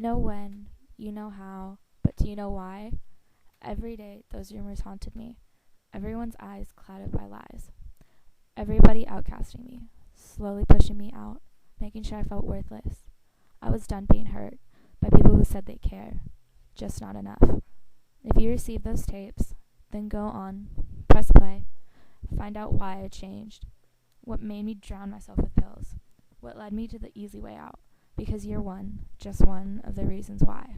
You know when, you know how, but do you know why? Every day those rumors haunted me. Everyone's eyes clouded by lies. Everybody outcasting me, slowly pushing me out, making sure I felt worthless. I was done being hurt by people who said they care, just not enough. If you receive those tapes, then go on, press play, find out why I changed, what made me drown myself with pills, what led me to the easy way out, because you're one, just one of the reasons why.